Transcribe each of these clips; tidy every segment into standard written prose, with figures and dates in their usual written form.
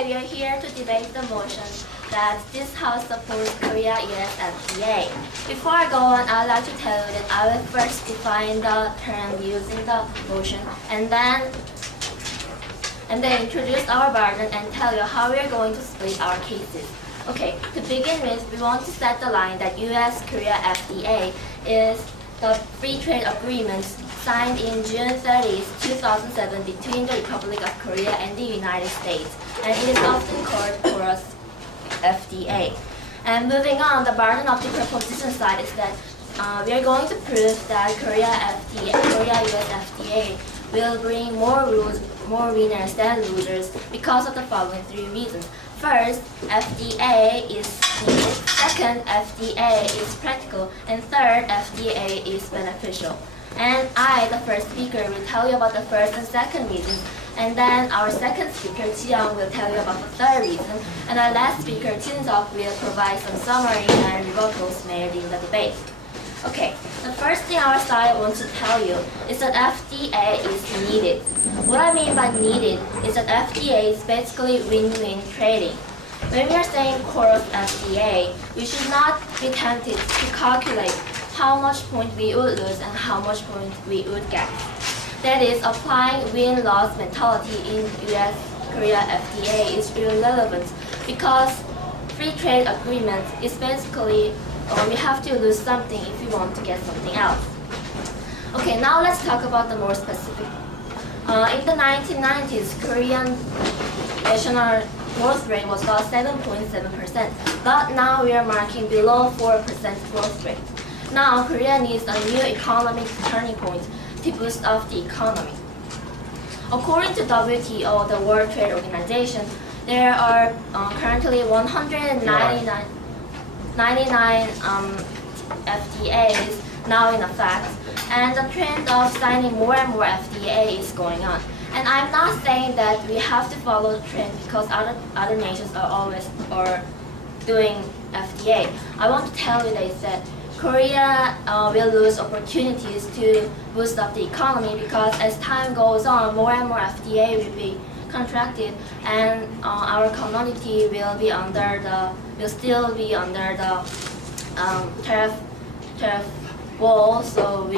Today we are here to debate the motion that this House supports Korea-US FTA. Before I go on, I'd like to tell you that I will first define the term using the motion and then introduce our burden and tell you how we are going to split our cases. Okay, to begin with, we want to set the line that US-Korea FTA is the free trade agreement signed in June 30, 2007 between the Republic of Korea and the United States, and it is often called KORU's FTA. And moving on, the burden of the proposition side is that we are going to prove that Korea-US FTA will bring more winners than losers because of the following three reasons. First, FDA is needed. Second, FDA is practical. And third, FDA is beneficial. And I, the first speaker, will tell you about the first and second reasons. And then our second speaker, Jiyoung, will tell you about the third reason. And our last speaker, Jin-seok, will provide some summary and rebuttals made in the debate. Okay, the first thing our side wants to tell you is that FDA is needed. What I mean by needed is that FDA is basically win-win trading. When we are saying KORU's FTA, we should not be tempted to calculate how much point we would lose and how much point we would get. That is, applying win-loss mentality in US-Korea FTA is irrelevant because free trade agreement is basically we have to lose something if we want to get something else. Okay, now let's talk about the more specific. In the 1990s, Korean national growth rate was about 7.7%, but now we are marking below 4% growth rate. Now, Korea needs a new economic turning point to boost up the economy. According to WTO, the World Trade Organization, there are currently 199 FTAs now in effect, and the trend of signing more and more FTA is going on. And I'm not saying that we have to follow the trend because other nations are doing FTA. I want to tell you that Korea will lose opportunities to boost up the economy because as time goes on, more and more FTA will be contracted, and our community will still be under the tariff wall. So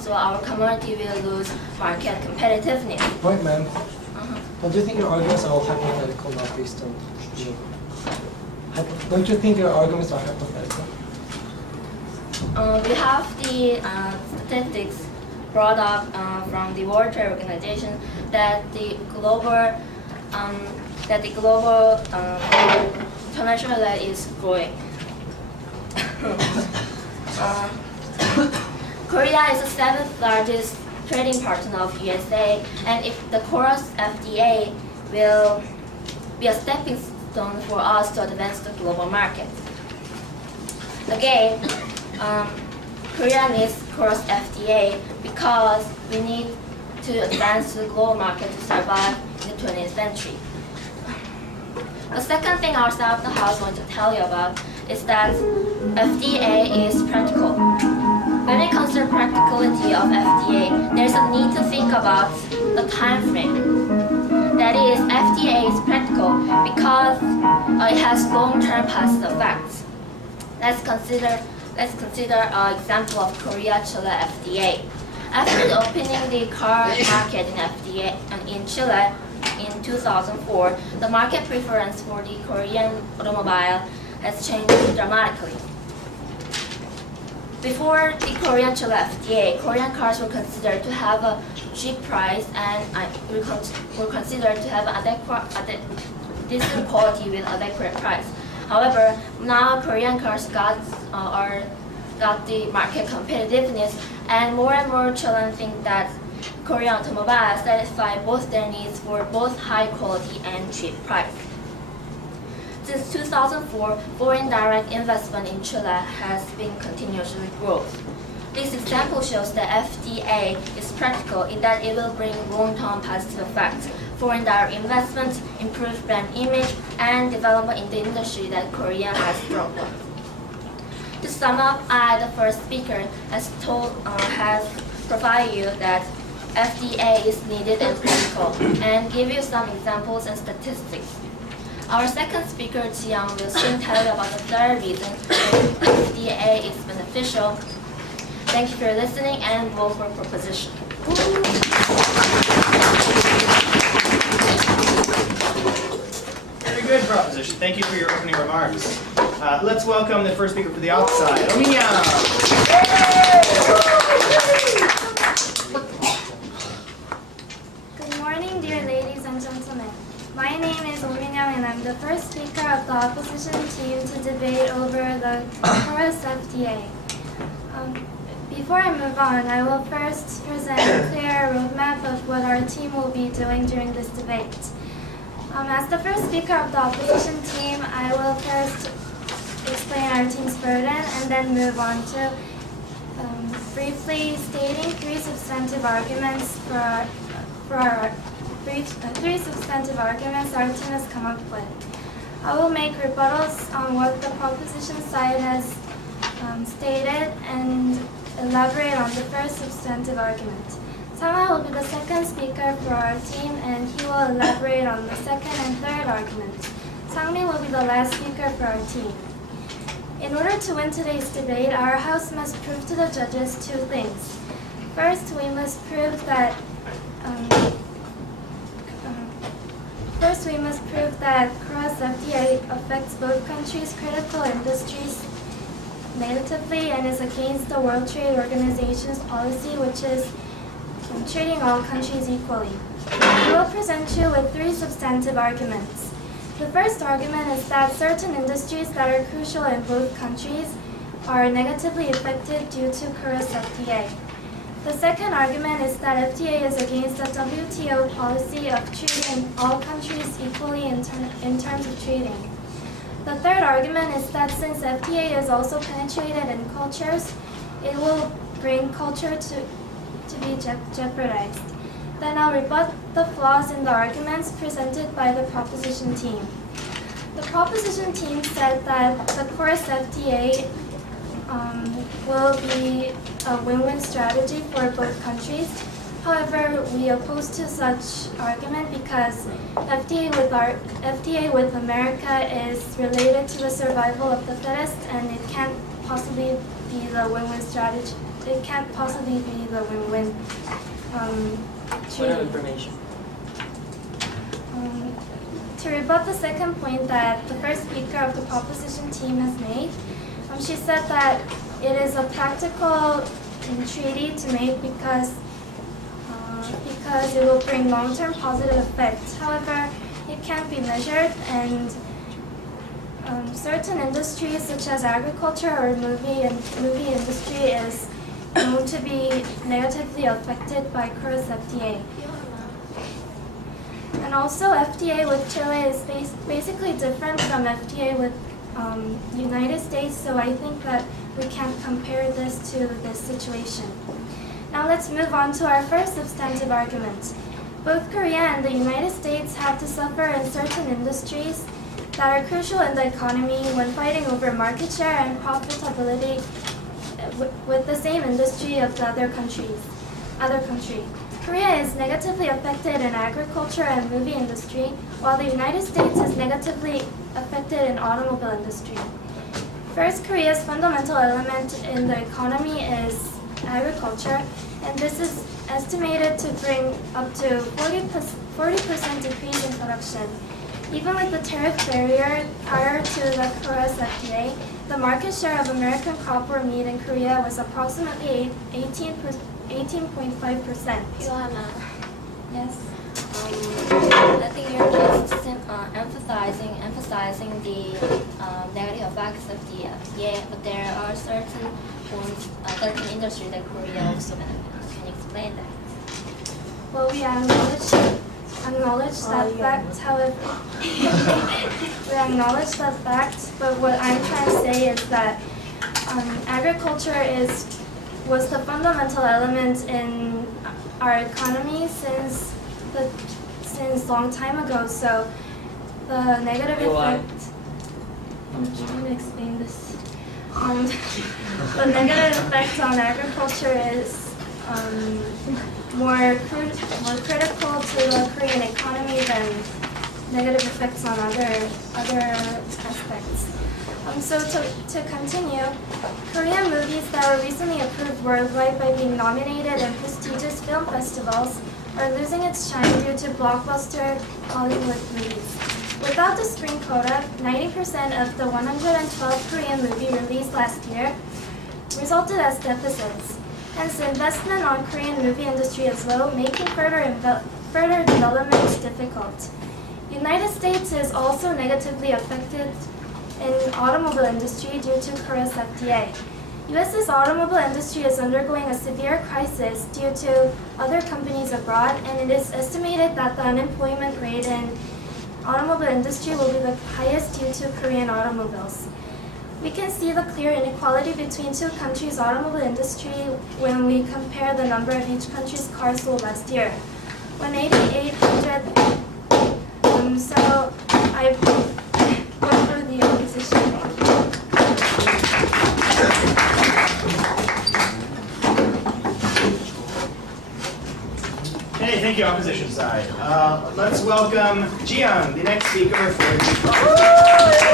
so our community will lose market competitiveness. Right, ma'am. Don't you think your arguments are all hypothetical, not based on? Don't you think your arguments are hypothetical? We have the statistics brought up from the World Trade Organization that the global international trade is growing. Korea is the 7th largest trading partner of USA, and if the KORU's FTA will be a stepping stone for us to advance the global market. Again, Korea needs KORU's FTA because we need to advance to the global market to survive in the 20th century. The second thing our side of the house wants to tell you about is that FTA is practical. When we consider practicality of FTA, there's a need to think about the time frame. That is, FTA is practical because it has long-term positive effects. Let's consider an example of Korea-Chile FTA. After opening the car market in FTA in Chile in 2004, the market preference for the Korean automobile has changed dramatically. Before the Korean-Chile FTA, Korean cars were considered to have a cheap price and were considered to have decent quality with adequate price. However, now Korean cars got the market competitiveness, and more Chileans think that Korean automobiles satisfy both their needs for both high quality and cheap price. Since 2004, foreign direct investment in Chile has been continuously growing. This example shows that FTA is practical in that it will bring long-term positive effects. Foreign direct investment, improved brand image, and development in the industry that Korea has struggled. To sum up, I, the first speaker, has provided you that FDA is needed and critical, and give you some examples and statistics. Our second speaker, Jiyoung, will soon tell you about the third reason why FTA is beneficial. Thank you for listening and vote for proposition. Very good proposition. Thank you for your opening remarks. Let's welcome the first speaker for the outside, Omiya. Good morning, dear ladies and gentlemen. My name is Omiya and I'm the first speaker of the opposition team to debate over the Chorus FTA. Before I move on, I will first present a clear roadmap of what our team will be doing during this debate. As the first speaker of the opposition team, I will first explain our team's burden and then move on to briefly stating three substantive arguments our team has come up with. I will make rebuttals on what the proposition side has stated and elaborate on the first substantive argument. Sama will be the second speaker for our team and he will elaborate on the second and third argument. Sangmi will be the last speaker for our team. In order to win today's debate, our house must prove to the judges two things. First, we must prove that Cross FTA affects both countries' critical industries negatively and is against the World Trade Organization's policy, which is treating all countries equally. We will present you with three substantive arguments. The first argument is that certain industries that are crucial in both countries are negatively affected due to Korea's FTA. The second argument is that FTA is against the WTO policy of treating all countries equally in terms of trading. The third argument is that since FTA is also penetrated in cultures, it will bring culture to be jeopardized. Then I'll rebut the flaws in the arguments presented by the proposition team. The proposition team said that the Chorus FTA will be a win-win strategy for both countries. However, we oppose to such argument because FTA with America is related to the survival of the fittest, and it can't possibly be the win-win strategy. It can't possibly be the win-win treaty. Information. To rebut the second point that the first speaker of the proposition team has made, she said that it is a practical treaty to make because it will bring long-term positive effects. However, it can't be measured, and certain industries such as agriculture or movie industry is known to be negatively affected by Korea's FTA. And also, FTA with Chile is basically different from FTA with the United States, so I think that we can't compare this to this situation. Now let's move on to our first substantive argument. Both Korea and the United States have to suffer in certain industries that are crucial in the economy when fighting over market share and profitability with the same industry of the other country. Korea is negatively affected in agriculture and movie industry, while the United States is negatively affected in automobile industry. First, Korea's fundamental element in the economy is agriculture, and this is estimated to bring up to 40% decrease in production. Even with the tariff barrier prior to the Chorus FTA, the market share of American cropper meat in Korea was approximately 18.5%. Yes. I think you're just emphasizing the negative effects of the FTA, but there are certain industries that Korea also benefits. Can you explain that? Well, we acknowledge that fact. However, we acknowledge that fact. But what I'm trying to say is that agriculture was the fundamental element in our economy since long time ago. So the negative effect. I'm trying to explain this. The negative effect on agriculture is more critical to the Korean economy negative effects on other aspects. So to continue, Korean movies that were recently approved worldwide by being nominated in prestigious film festivals are losing its shine due to blockbuster Hollywood movies. Without the screen quota, 90% of the 112 Korean movies released last year resulted as deficits. Hence, the investment on Korean movie industry is low, making further development difficult. United States is also negatively affected in automobile industry due to Korea's FTA. US's automobile industry is undergoing a severe crisis due to other companies abroad, and it is estimated that the unemployment rate in automobile industry will be the highest due to Korean automobiles. We can see the clear inequality between two countries' automobile industry when we compare the number of each country's cars sold last year. 1,800. So I vote for the opposition. Hey, thank you, opposition side. Let's welcome Jiyoung, the next speaker for the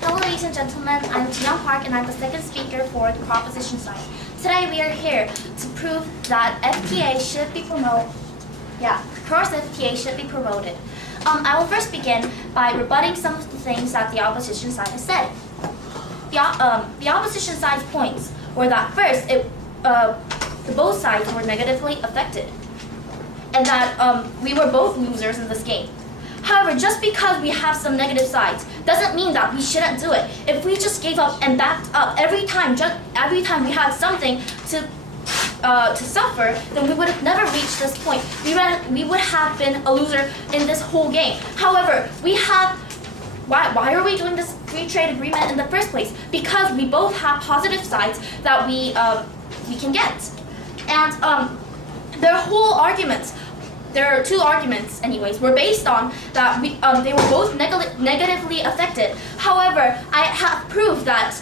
Hello ladies and gentlemen, I'm Jiyoung Park and I'm the second speaker for the proposition side. Today we are here to prove that FTA should be promoted. Cross FTA should be promoted. I will first begin by rebutting some of the things that the opposition side has said. The opposition side's points were that first, both sides were negatively affected, and that we were both losers in this game. However, just because we have some negative sides doesn't mean that we shouldn't do it. If we just gave up and backed up every time we had something to suffer, then we would have never reached this point. We would have been a loser in this whole game. However, why are we doing this free trade agreement in the first place? Because we both have positive sides that we can get, and their whole arguments. There are two arguments, anyways, were based on that they were both negatively affected. However, I have proved that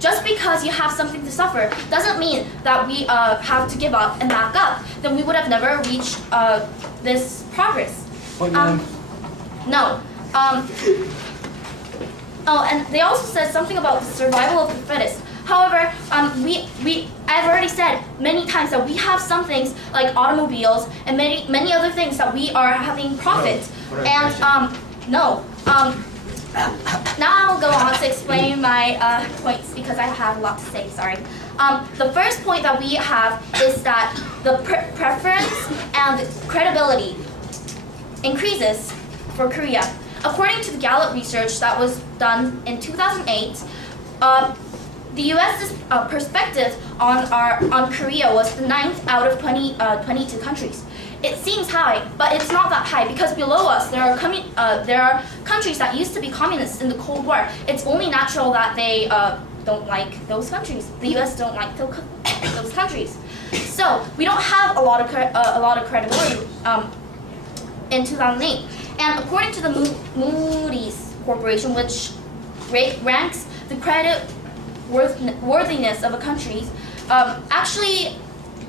just because you have something to suffer doesn't mean that we have to give up and back up. Then we would have never reached this progress. No. Oh, and they also said something about the survival of the fittest. However, I've already said many times that we have some things like automobiles and many other things that we are having profit. And now I'll go on to explain my points because I have a lot to say. Sorry. The first point that we have is that the preference and the credibility increases for Korea. According to the Gallup research that was done in 2008. The U.S.'s perspective on Korea was the 9th out of 22 countries. It seems high, but it's not that high because below us there are countries that used to be communists in the Cold War. It's only natural that they don't like those countries. The U.S. don't like those countries, so we don't have a lot of credibility in 2008. And according to the Moody's Corporation, which ranks the credit worthiness of a country, actually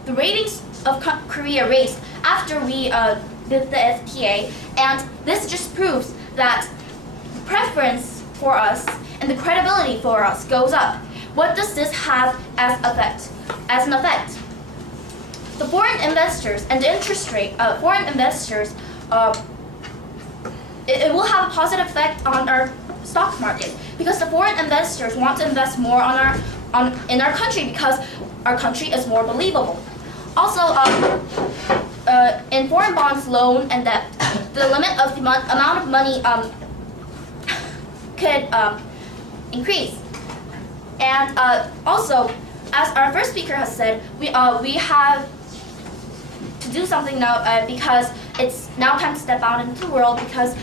the ratings of Korea raised after we did the FTA, and this just proves that the preference for us and the credibility for us goes up. What does this have as an effect? The foreign investors and the interest rate, foreign investors, it will have a positive effect on our stock market because the foreign investors want to invest more in our country because our country is more believable. Also, in foreign bonds, loan, and debt, the limit of the amount of money could increase. And also, as our first speaker has said, we have to do something now because it's now time to step out into the world because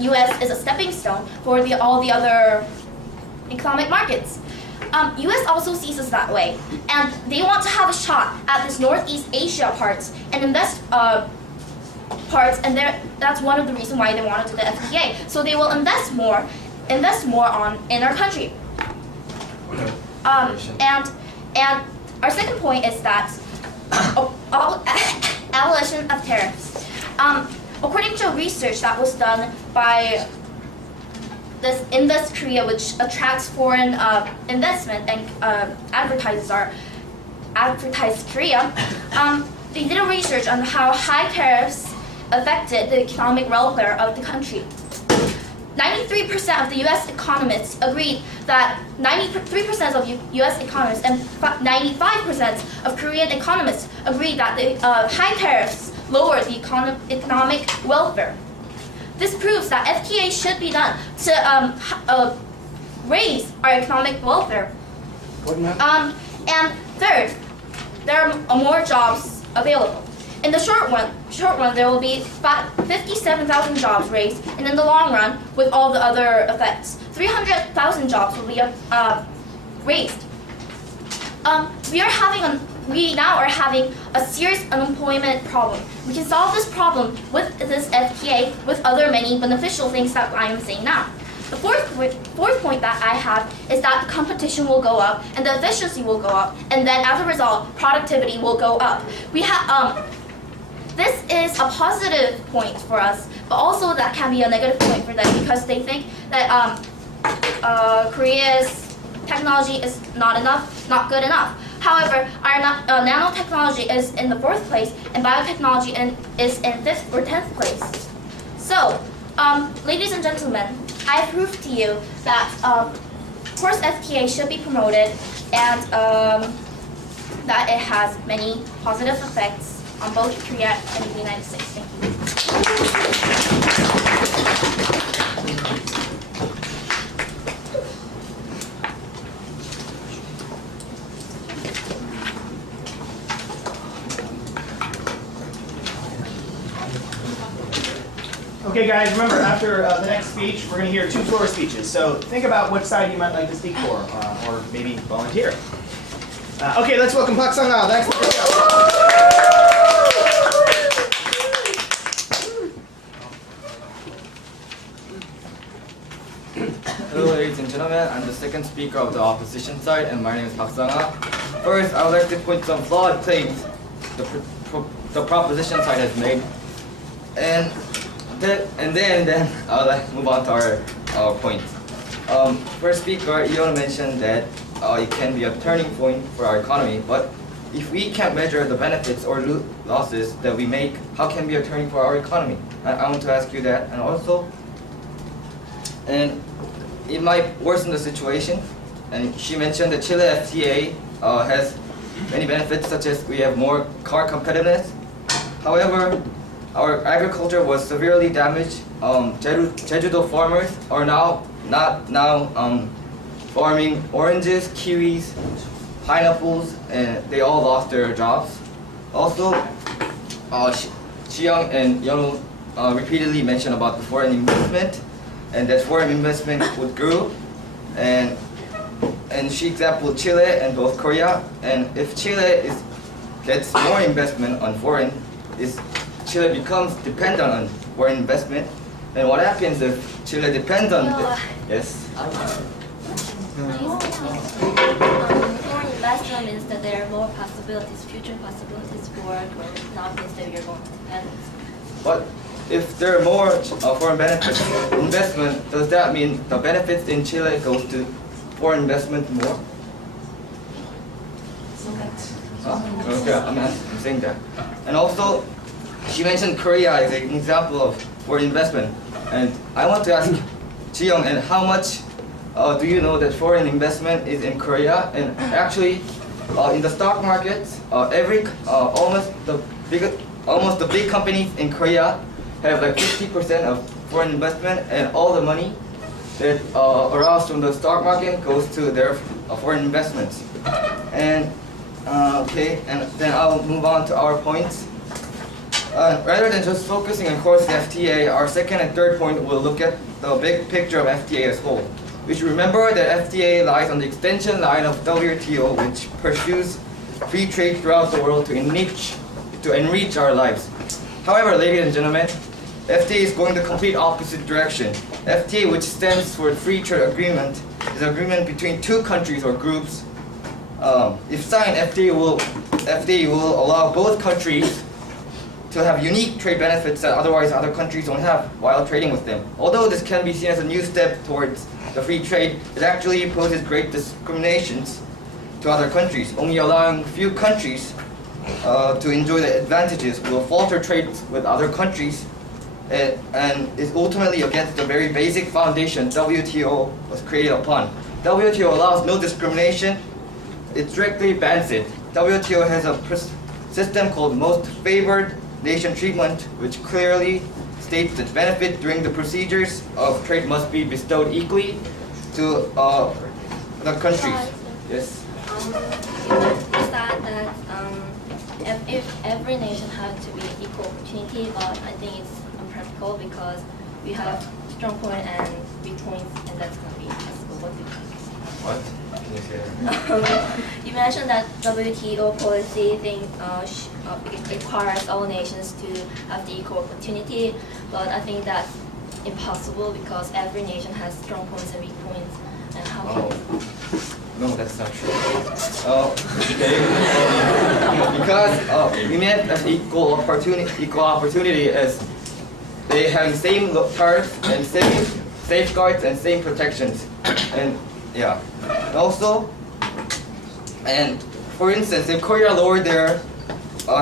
U.S. is a stepping stone for all the other economic markets. U.S. also sees us that way, and they want to have a shot at this Northeast Asia parts and invest parts, and that's one of the reasons why they want to do the FTA. So they will invest more in our country. And our second point is that abolition of tariffs. According to research that was done by this Invest Korea, which attracts foreign investment and advertises Korea, they did a research on how high tariffs affected the economic welfare of the country. 93% of the U.S. economists agreed that 93% of U.S. economists and 95% of Korean economists agreed that the high tariffs lower the economic welfare. This proves that FTA should be done to raise our economic welfare. And third, there are more jobs available. In the short run, there will be 57,000 jobs raised, and in the long run, with all the other effects, 300,000 jobs will be raised. We now are having a serious unemployment problem. We can solve this problem with this FTA, with other many beneficial things that I am saying now. The fourth point that I have is that the competition will go up and the efficiency will go up, and then as a result, productivity will go up. This is a positive point for us, but also that can be a negative point for them because they think that Korea's technology is not good enough. However, our nanotechnology is in the 4th place, and biotechnology is in 5th or 10th place. So, ladies and gentlemen, I prove to you that, of course, FTA should be promoted, and that it has many positive effects on both Korea and the United States. Thank you. Okay, guys, remember, after the next speech, we're going to hear 2 floor speeches. So think about which side you might like to speak for, or maybe volunteer. Okay, let's welcome Park Sung-ah, the next speaker. Hello, ladies and gentlemen. I'm the second speaker of the opposition side, and my name is Park Sung-ah. First, I would like to point some flawed claims the proposition side has made, and then I would like to move on to our points. First speaker, Daewon mentioned that it can be a turning point for our economy, but if we can't measure the benefits or losses that we make, how can it be a turning for our economy? I want to ask you that, and it might worsen the situation. And she mentioned that Chile FTA has many benefits, such as we have more car competitiveness. However, our agriculture was severely damaged. Jeju-do farmers are not farming oranges, kiwis, pineapples, and they all lost their jobs. Also, Jiyoung and Yeonu repeatedly mentioned about the foreign investment, and that foreign investment would grow. And she exampled Chile and North Korea. And if Chile gets more investment on foreign, Chile becomes dependent on foreign investment. And what happens if Chile depends on yes? Foreign investment means that there are more possibilities, future possibilities for growth, not means that you're going to depend. But if there are more foreign benefits investment, does that mean the benefits in Chile goes to foreign investment more? Okay, I'm saying that. And also, she mentioned Korea as an example of foreign investment. And I want to ask Jiyoung, and how much do you know that foreign investment is in Korea? And actually, in the stock market, almost the big companies in Korea have like 50% of foreign investment, and all the money that aroused from the stock market goes to their foreign investments. And okay, and then I'll move on to our points. Rather than just focusing on course FTA, our second and third point will look at the big picture of FTA as whole. We should remember that FTA lies on the extension line of WTO, which pursues free trade throughout the world to enrich our lives. However, ladies and gentlemen, FTA is going the complete opposite direction. FTA, which stands for Free Trade Agreement, is an agreement between two countries or groups. If signed, FTA will allow both countries to have unique trade benefits that otherwise other countries don't have while trading with them. Although this can be seen as a new step towards the free trade, it actually poses great discriminations to other countries. Only allowing few countries to enjoy the advantages will falter trade with other countries and is ultimately against the very basic foundation WTO was created upon. WTO allows no discrimination. It strictly bans it. WTO has a system called most favored nation treatment, which clearly states that benefit during the procedures of trade must be bestowed equally to the countries. Yes. You said that if every nation had to be equal opportunity, but I think it's impractical because we have strong point and weak points, and that's going to be impossible. What do you think? What? Can you say that? You mentioned that WTO policy requires all nations to have the equal opportunity, but I think that's impossible because every nation has strong points and weak points. And how can No, that's not true. Okay. Because we meant as equal opportunity as they have the same cards and same safeguards and same protections, and yeah. Also, and for instance, if Korea lowered their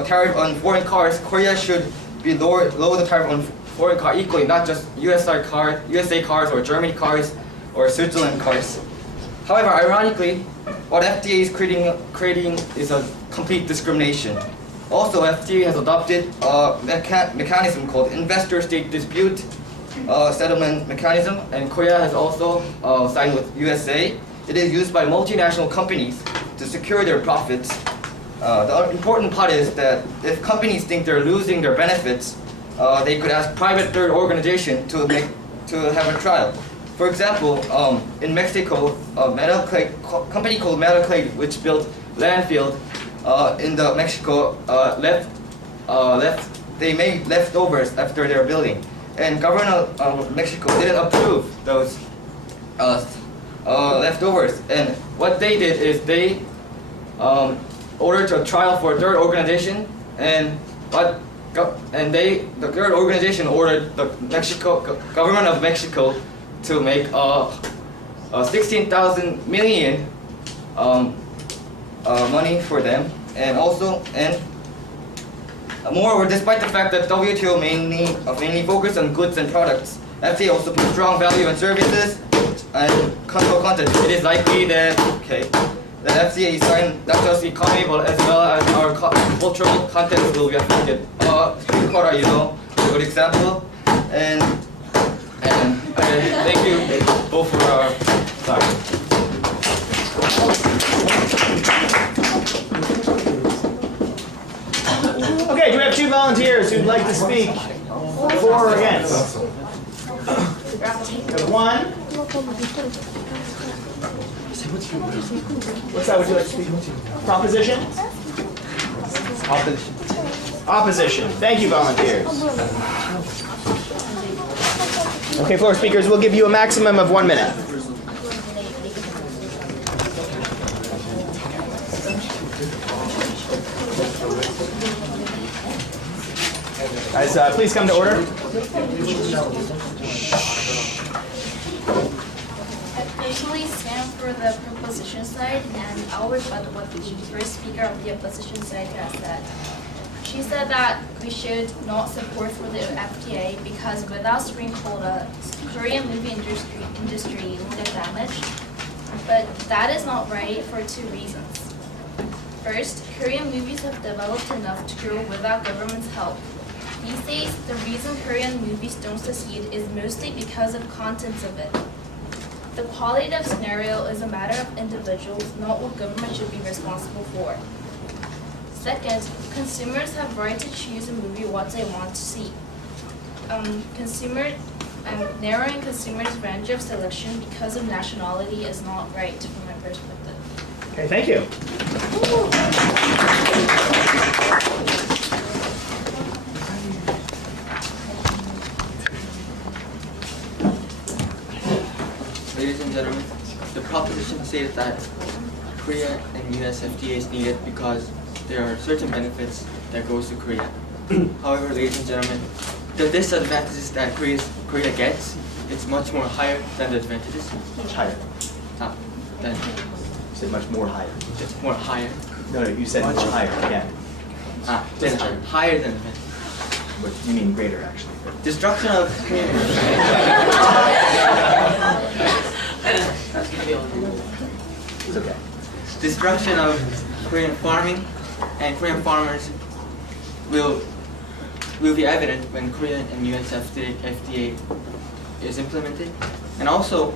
tariff on foreign cars, Korea should be lower the tariff on foreign cars equally, not just USA cars or Germany cars or Switzerland cars. However, ironically, what FTA is creating is a complete discrimination. Also, FTA has adopted a mechanism called investor-state dispute settlement mechanism, and Korea has also signed with USA. It is used by multinational companies to secure their profits. The important part is that if companies think they're losing their benefits, they could ask private third organization to have a trial. For example, in Mexico, a company called Metal Clay, which built landfill in the Mexico, they made leftovers after their building, and government of Mexico didn't approve those leftovers. And what they did is they ordered a trial for a third organization, and the third organization ordered the government of Mexico to make 16,000 million money for them, and moreover, despite the fact that WTO mainly focused on goods and products, FTA also puts strong value on services and cultural content. It is likely that that FTA is signed not just the economy but as well as our cultural content will be affected. Street quota, a good example, and thank you both for our time. Okay, do we have two volunteers who'd like to speak for or against? One. What side would you like to speak? Proposition? Opposition. Opposition. Thank you, volunteers. Okay, floor speakers, we'll give you a maximum of 1 minute. Guys, please come to order. I personally stand for the proposition side, and I'll rebut what the first speaker of the opposition side has said. She said that we should not support for the FTA because without screen quota, Korean movie industry will get damaged. But that is not right for two reasons. First, Korean movies have developed enough to grow without government's help. These days, the reason Korean movies don't succeed is mostly because of contents of it. The qualitative scenario is a matter of individuals, not what government should be responsible for. Second, consumers have right to choose a movie what they want to see. narrowing consumers' range of selection because of nationality is not right from my perspective. Okay, thank you. Ladies and gentlemen, the proposition stated that Korea and US FTA is needed because there are certain benefits that goes to Korea. However, ladies and gentlemen, the disadvantages that Korea gets, it's much more higher than the advantages. Much higher. Than You said much more higher. it's more higher. No, you said much higher again. Than higher than advantages. What you mean greater, actually. Destruction of It's okay. destruction of Korean farming and Korean farmers will be evident when Korean and US FTA is implemented. And also,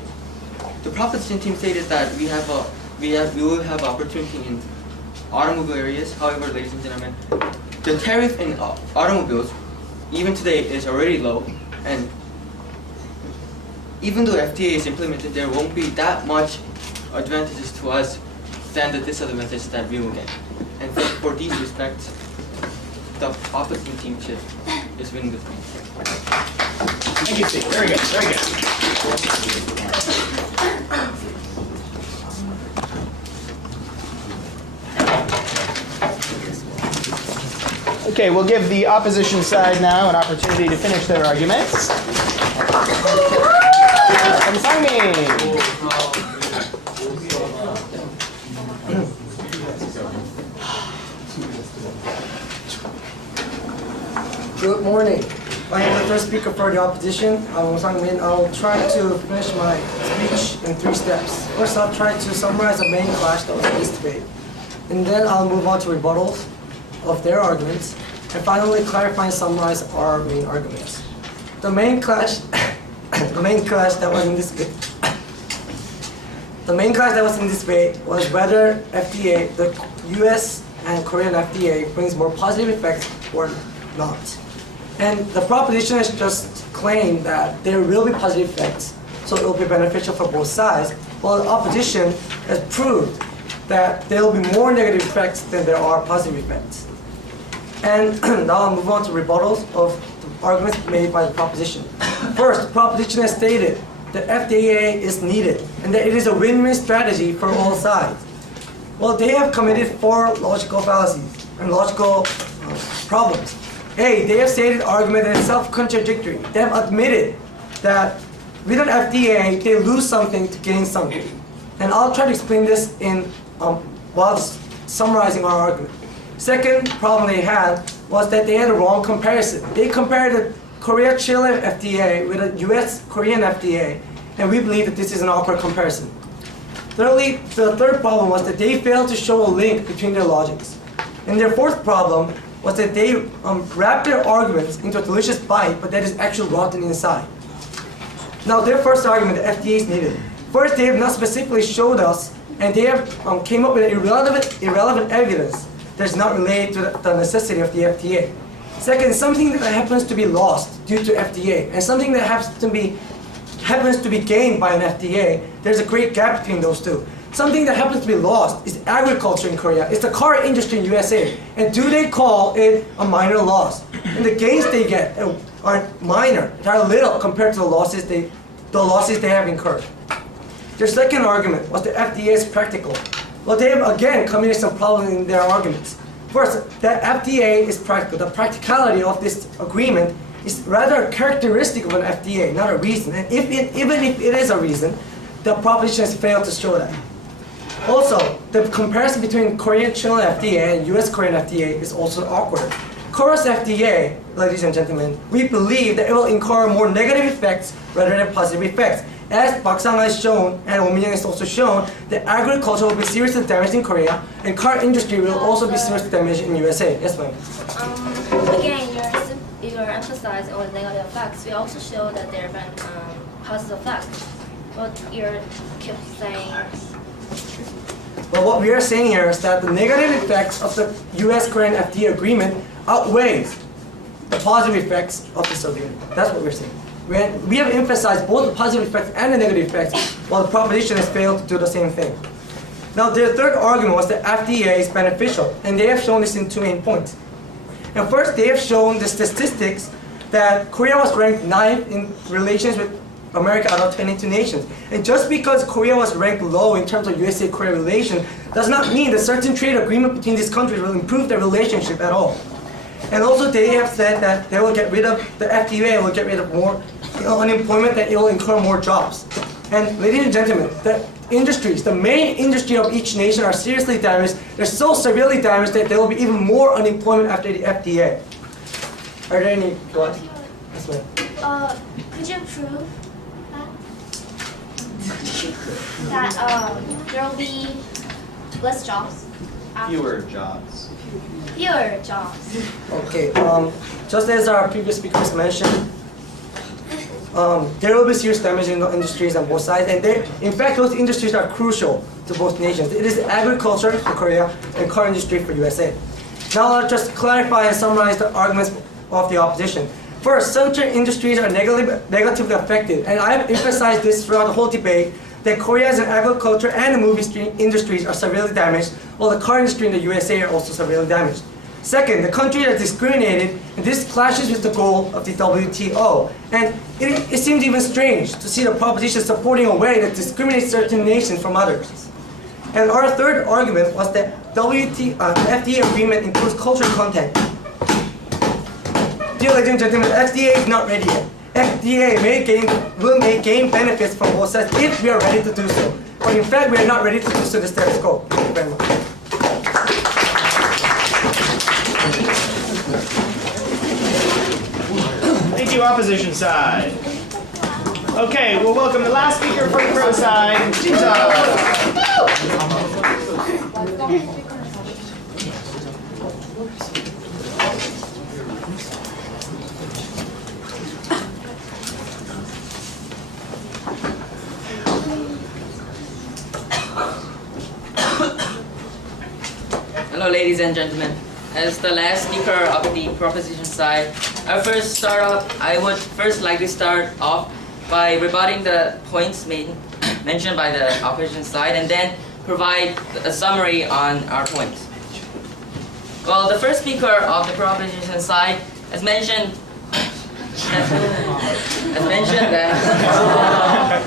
the proposition team stated that we will have opportunity in automobile areas. However, ladies and gentlemen, the tariff in automobiles even today is already low, and even though FTA is implemented, there won't be that much advantages to us than the disadvantages that we will get. And for these respects, the opposing team is winning the point. Thank you, Steve. Very good. Very good. Okay, we'll give the opposition side now an opportunity to finish their arguments. Good morning. I am the first speaker for the opposition. I'm Sang-min. I'll try to finish my speech in 3 steps. First, I'll try to summarize the main clash that was in this debate. And then I'll move on to rebuttals of their arguments. And finally, clarify and summarize our main arguments. The main clash, that was in this debate. The main clash that was in this debate was whether FTA, the US and Korean FTA, brings more positive effects or not. And the proposition has just claimed that there will be positive effects, so it will be beneficial for both sides, while the opposition has proved that there will be more negative effects than there are positive effects. And now I'll move on to rebuttals of the arguments made by the proposition. First, the proposition has stated that FTA is needed and that it is a win-win strategy for all sides. Well, they have committed 4 logical fallacies and logical problems. A, they have stated argument that is self-contradictory. They have admitted that with an FTA, they lose something to gain something. And I'll try to explain this in while summarizing our argument. Second problem they had was that they had a wrong comparison. They compared the Korea-Chile FTA with a US-Korean FTA, and we believe that this is an awkward comparison. Thirdly, the third problem was that they failed to show a link between their logics. And their fourth problem was that they wrapped their arguments into a delicious bite, but that is actually rotten inside. Now, their first argument, the FTA is needed. First, they have not specifically showed us, and they have came up with irrelevant evidence that's not related to the necessity of the FTA. Second, something that happens to be lost due to FTA, and something that happens to be gained by an FTA, there's a great gap between those two. Something that happens to be lost is agriculture in Korea. It's the car industry in USA. And do they call it a minor loss? And the gains they get are minor, they are little compared to the losses they have incurred. Their second argument was the FTA is practical. Well, they have again committed some problems in their arguments. First, that FTA is practical. The practicality of this agreement is rather a characteristic of an FTA, not a reason. And even if it is a reason, the proposition has failed to show that. Also, the comparison between Korean-Chile FTA and US-Korean FTA is also awkward. Korea's FTA, ladies and gentlemen, we believe that it will incur more negative effects rather than positive effects. As Park Sang has shown, and Oh Min-young has also shown, that agriculture will be seriously damaged in Korea, and car industry will also be seriously damaged in USA. Yes, ma'am. Again, you're emphasizing all the negative effects. We also show that there have been positive effects. What you're keep saying. Well, what we are saying here is that the negative effects of the US-Korean FTA agreement outweighs the positive effects of this agreement. That's what we're saying. when we have emphasized both the positive effects and the negative effects, while the proposition has failed to do the same thing. Now, their third argument was that FTA is beneficial, and they have shown this in two main points. And first, they have shown the statistics that Korea was ranked 9th in relations with America out of 22 nations. And just because Korea was ranked low in terms of USA-Korea relation does not mean that certain trade agreement between these countries will improve their relationship at all. And also they have said that they will get rid of, the FTA will get rid of more unemployment, that it will incur more jobs. And ladies and gentlemen, the industries, the main industry of each nation are seriously damaged. They're so severely damaged that there will be even more unemployment after the FTA. Are there any thoughts? Yes, ma'am. Could you prove that there will be less jobs? Fewer jobs. Fewer jobs. Okay, just as our previous speakers mentioned, there will be serious damage in the industries on both sides, and in fact, those industries are crucial to both nations. It is agriculture for Korea and car industry for USA. Now, I'll just clarify and summarize the arguments of the opposition. First, certain industries are negatively affected, and I have emphasized this throughout the whole debate, that Korea's agriculture and the movie industries are severely damaged, while the car industry in the USA are also severely damaged. Second, the countries are discriminated, and this clashes with the goal of the WTO. And it seems even strange to see the proposition supporting a way that discriminates certain nations from others. And our third argument was that the FTA agreement includes cultural content. Dear ladies and gentlemen, the FTA is not ready yet. FTA will gain benefits from both sides if we are ready to do so. But in fact, we are not ready to do so. The status quo. Thank you very much. Thank you, opposition side. Okay, we'll welcome the last speaker from the pro side, Jinta. Hello, ladies and gentlemen. As the last speaker of the proposition side, I would first like to start off by rebutting the points mentioned by the opposition side, and then provide a summary on our points. Well, the first speaker of the proposition side has mentioned that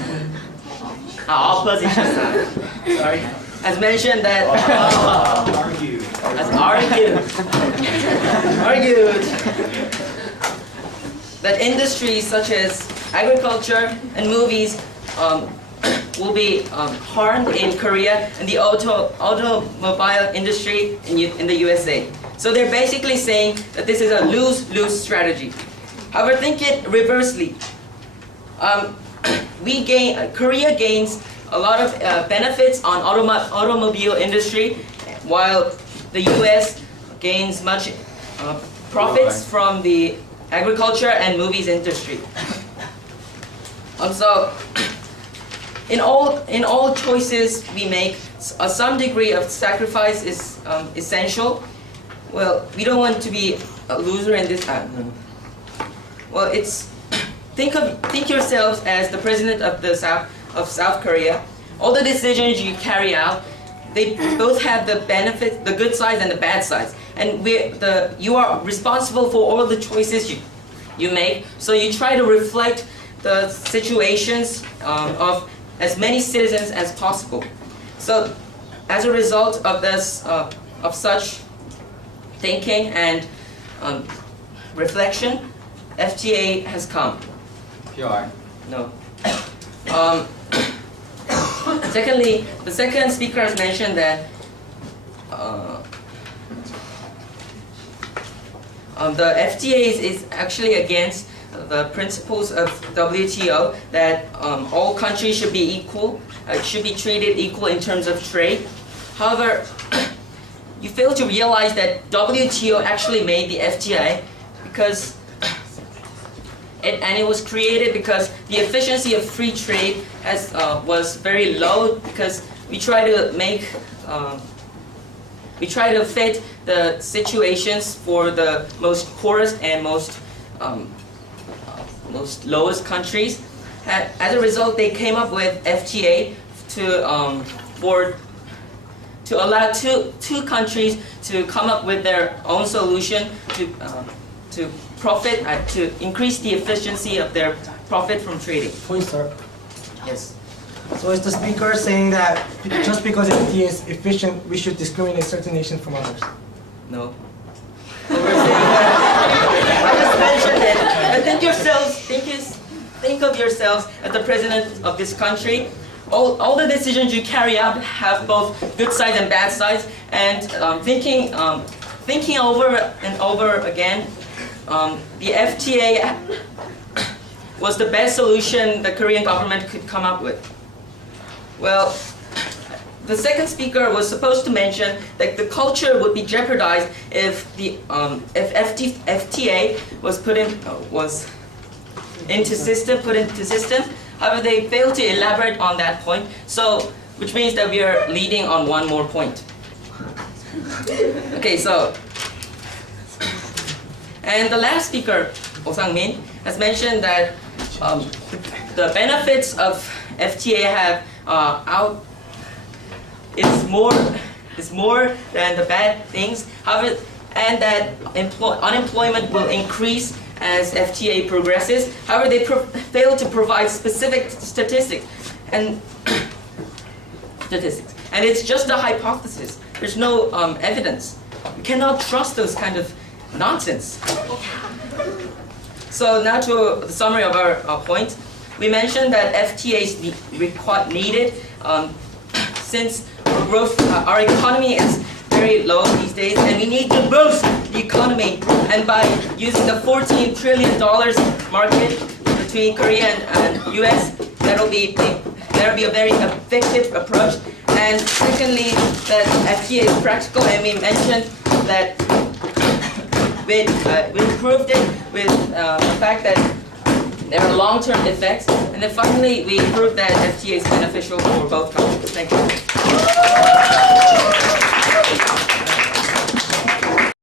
opposition side. Sorry. Has mentioned that argued that industries such as agriculture and movies will be harmed in Korea and the automobile industry in the USA. So they're basically saying that this is a lose-lose strategy. However, think it reversely. Korea gains a lot of benefits on automobile industry, while the U.S. gains much profits from the agriculture and movies industry. Also, in all choices we make, some degree of sacrifice is essential. Well, we don't want to be a loser in this. Well, think yourselves as the president of South Korea. All the decisions you carry out, they both have the benefits, the good sides and the bad sides. And you are responsible for all the choices you make. So you try to reflect the situations of as many citizens as possible. So as a result of this, of such thinking and reflection, FTA has come. PR. No. Secondly, the second speaker has mentioned that the FTA is actually against the principles of WTO, that all countries should be equal, should be treated equal in terms of trade. However, you fail to realize that WTO actually made the FTA because it was created because the efficiency of free trade was very low, because we try to fit the situations for the most poorest and most most lowest countries. As a result, they came up with FTA to allow two countries to come up with their own solution to profit, to increase the efficiency of their profit from trading. Point, sir. Yes. So is the speaker saying that just because FTA is efficient, we should discriminate certain nations from others? No. But we're saying that, I just mentioned it. And think of yourselves as the president of this country. All the decisions you carry out have both good sides and bad sides. And thinking over and over again, the FTA was the best solution the Korean government could come up with. Well, the second speaker was supposed to mention that the culture would be jeopardized if FTA was put into system. However, they failed to elaborate on that point. So, which means that we are leading on one more point. Okay, so, and the last speaker, Oh Sang-min, has mentioned that the benefits of FTA have is more than the bad things. However, and that unemployment will increase as FTA progresses. However, they fail to provide specific statistics, and it's just a hypothesis. There's no evidence. You cannot trust those kind of nonsense. So now to the summary of our point. We mentioned that FTA is needed since our economy is very low these days, and we need to boost the economy. And by using the $14 trillion market between Korea and US, that'll be a very effective approach. And secondly, that FTA is practical, and we mentioned that we proved it with the fact that there are long-term effects. And then finally, we proved that FTA is beneficial for both countries. Thank you.